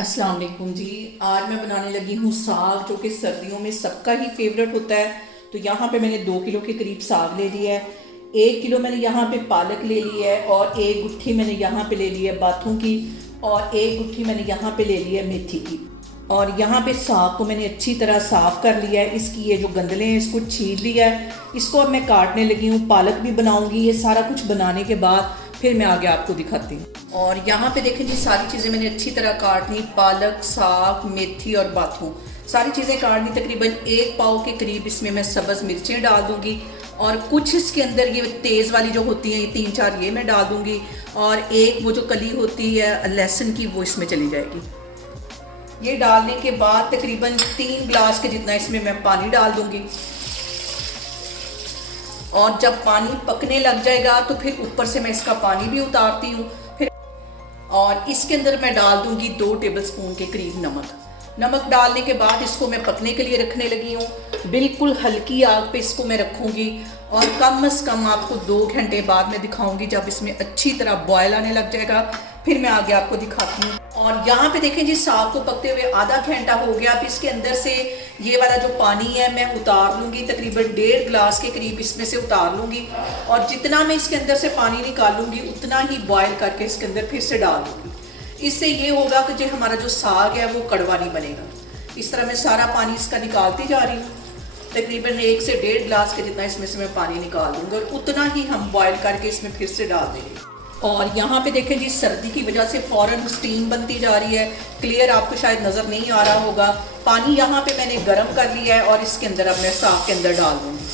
अस्सलाम वालेकुम जी। आज मैं बनाने लगी हूँ साग, जो कि सर्दियों में सबका ही फेवरेट होता है। तो यहाँ पे मैंने 2 किलो के करीब साग ले लिया है। 1 किलो मैंने यहाँ पे पालक ले ली है, और एक गुट्ठी मैंने यहाँ पे ले ली है बाथों की, और एक गुट्ठी मैंने यहाँ पे ले ली है मेथी की। और यहाँ पे साग को मैंने अच्छी तरह साफ़ कर लिया है। इसकी ये जो गंदले हैं इसको छील लिया है। इसको अब मैं काटने लगी हूँ। पालक भी बनाऊँगी। ये सारा कुछ बनाने के बाद फिर मैं आगे आपको दिखाती हूँ। और यहाँ पे देखें जी, सारी चीज़ें मैंने अच्छी तरह काट ली। पालक, साग, मेथी और बाथू सारी चीज़ें काट ली। तकरीबन 1 पाव के करीब इसमें मैं सब्ज़ मिर्चें डाल दूँगी, और कुछ इसके अंदर ये तेज़ वाली जो होती हैं, ये 3-4 ये मैं डाल दूँगी, और एक वो जो कली होती है लहसुन की, वो इसमें चली जाएगी। ये डालने के बाद तकरीबन 3 गिलास के जितना इसमें मैं पानी डाल दूँगी। और जब पानी पकने लग जाएगा तो फिर ऊपर से मैं इसका पानी भी उतारती हूँ। फिर और इसके अंदर मैं डाल दूंगी 2 टेबलस्पून के करीब नमक डालने के बाद इसको मैं पकने के लिए रखने लगी हूँ। बिल्कुल हल्की आग पे इसको मैं रखूँगी, और कम से कम आपको 2 घंटे बाद मैं दिखाऊंगी, जब इसमें अच्छी तरह बॉयल आने लग जाएगा फिर मैं आगे आपको दिखाती हूँ। और यहाँ पे देखें जी, साग को पकते हुए आधा घंटा हो गया। अब इसके अंदर से ये वाला जो पानी है मैं उतार लूँगी। तकरीबन 1.5 गिलास के करीब इसमें से उतार लूँगी, और जितना मैं इसके अंदर से पानी निकालूंगी उतना ही बॉयल करके इसके अंदर फिर से डाल दूँगी। इससे ये होगा कि जो हमारा जो साग है वो कड़वा नहीं बनेगा। इस तरह मैं सारा पानी इसका निकालती जा रही हूँ। तकरीबन 1 से 1.5 गिलास के जितना इसमें से मैं पानी निकाल दूँगी, और उतना ही हम बॉयल करके इसमें फिर से डाल देंगे। और यहाँ पे देखें जी, सर्दी की वजह से फ़ौरन स्टीम बनती जा रही है। क्लियर आपको शायद नज़र नहीं आ रहा होगा। पानी यहाँ पे मैंने गर्म कर लिया है, और इसके अंदर अब मैं साग के अंदर डाल दूँगी,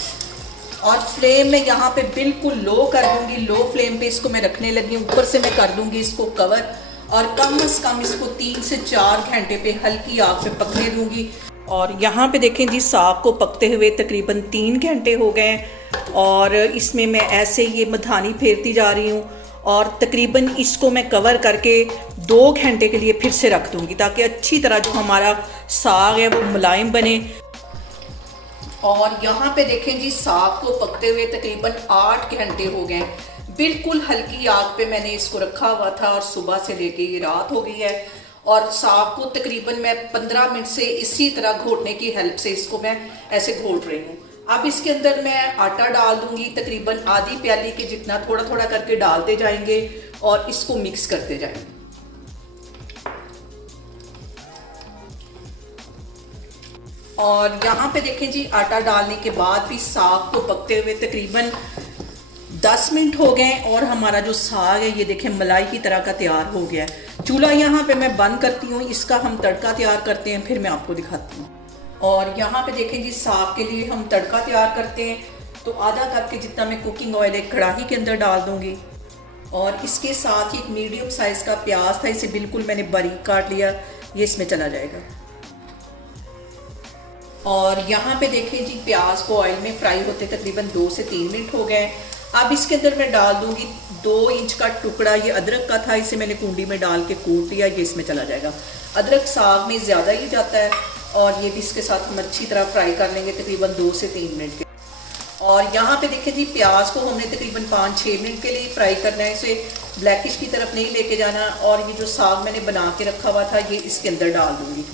और फ्लेम में यहाँ पे बिल्कुल लो कर दूँगी। लो फ्लेम पे इसको मैं रखने लगी हूँ। ऊपर से मैं कर दूँगी इसको कवर, और कम से कम इसको 3 से 4 घंटे पे हल्की आग पे पकने दूँगी। और यहाँ पे देखें जी, साग को पकते हुए तकरीबन 3 घंटे हो गए, और इसमें मैं ऐसे ये मधानी फेरती जा रही हूँ, और तकरीबन इसको मैं कवर करके 2 घंटे के लिए फिर से रख दूँगी, ताकि अच्छी तरह जो हमारा साग है वो मुलायम बने। और यहाँ पे देखें जी, साग को पकते हुए तकरीबन 8 घंटे हो गए। बिल्कुल हल्की आग पे मैंने इसको रखा हुआ था, और सुबह से लेके ये रात हो गई है। और साग को तकरीबन मैं 15 मिनट से इसी तरह घोटने की हेल्प से इसको मैं ऐसे घोट रही हूँ। अब इसके अंदर मैं आटा डाल दूंगी। तकरीबन आधी प्याली के जितना थोड़ा थोड़ा करके डालते जाएंगे, और इसको मिक्स करते जाएंगे। और यहाँ पे देखें जी, आटा डालने के बाद भी साग को पकते हुए तकरीबन 10 मिनट हो गए, और हमारा जो साग है ये देखें मलाई की तरह का तैयार हो गया है। चूल्हा यहाँ पे मैं बंद करती हूँ। इसका हम तड़का तैयार करते हैं, फिर मैं आपको दिखाती हूँ। और यहाँ पे देखें जी, साग के लिए हम तड़का तैयार करते हैं। तो आधा कप के जितना मैं कुकिंग ऑयल एक कढ़ाई के अंदर डाल दूँगी, और इसके साथ ही एक मीडियम साइज़ का प्याज था, इसे बिल्कुल मैंने बारीक काट लिया, ये इसमें चला जाएगा। और यहाँ पे देखें जी, प्याज को ऑयल में फ्राई होते तकरीबन 2 से 3 मिनट हो गए। अब इसके अंदर मैं डाल दूंगी 2 इंच का टुकड़ा, ये अदरक का था, इसे मैंने कुंडी में डाल के कूट लिया, ये इसमें चला जाएगा। अदरक साग में ज़्यादा ही जाता है, और ये भी इसके साथ हम अच्छी तरह फ्राई कर लेंगे तकरीबन 2 से 3 मिनट के। और यहाँ पे देखें जी, प्याज को हमने तकरीबन 5-6 मिनट के लिए फ्राई करना है, इसे ब्लैकिश की तरफ नहीं लेके जाना। और ये जो साग मैंने बना के रखा हुआ था, ये इसके अंदर डाल दूँगी।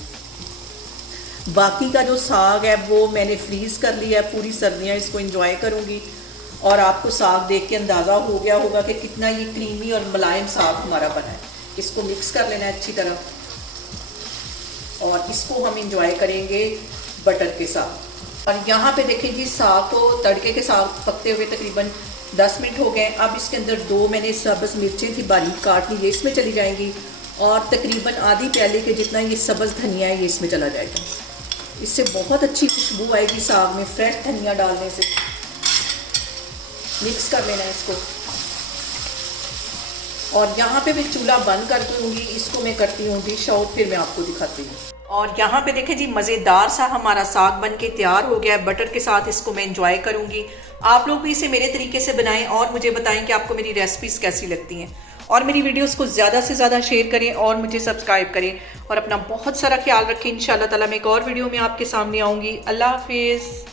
बाकी का जो साग है वो मैंने फ्रीज़ कर लिया है। पूरी सर्दियाँ इसको एंजॉय करूँगी, और आपको साग देख के अंदाज़ा हो गया होगा कि कितना ये क्रीमी और मुलायम साग हमारा बना है। इसको मिक्स कर लेना है अच्छी तरह, और इसको हम एंजॉय करेंगे बटर के साथ। और यहाँ पे देखें जी, साग को तड़के के साथ पकते हुए तकरीबन 10 मिनट हो गए। अब इसके अंदर 2 मैंने सब्ज़ मिर्चें थी बारीक काट ली, ये इसमें चली जाएंगी, और तकरीबन आधी प्याली के जितना ये सब्ज़ धनिया है ये इसमें चला जाएगा। इससे बहुत अच्छी खुशबू आएगी साग में, फ्रेश धनिया डालने से। मिक्स कर लेना है इसको, और यहाँ पे मैं चूल्हा बंद कर दूँगी। इसको मैं करती हूँ डिश आउट, फिर मैं आपको दिखाती हूँ। और यहाँ पे देखें जी, मज़ेदार सा हमारा साग बन के तैयार हो गया है। बटर के साथ इसको मैं एंजॉय करूँगी। आप लोग भी इसे मेरे तरीके से बनाएं, और मुझे बताएं कि आपको मेरी रेसिपीज़ कैसी लगती हैं। और मेरी वीडियोस को ज़्यादा से ज़्यादा शेयर करें, और मुझे सब्सक्राइब करें, और अपना बहुत सारा ख्याल रखें। इंशाल्लाह ताला मैं एक और वीडियो में आपके सामने आऊँगी। अल्लाह हाफिज़।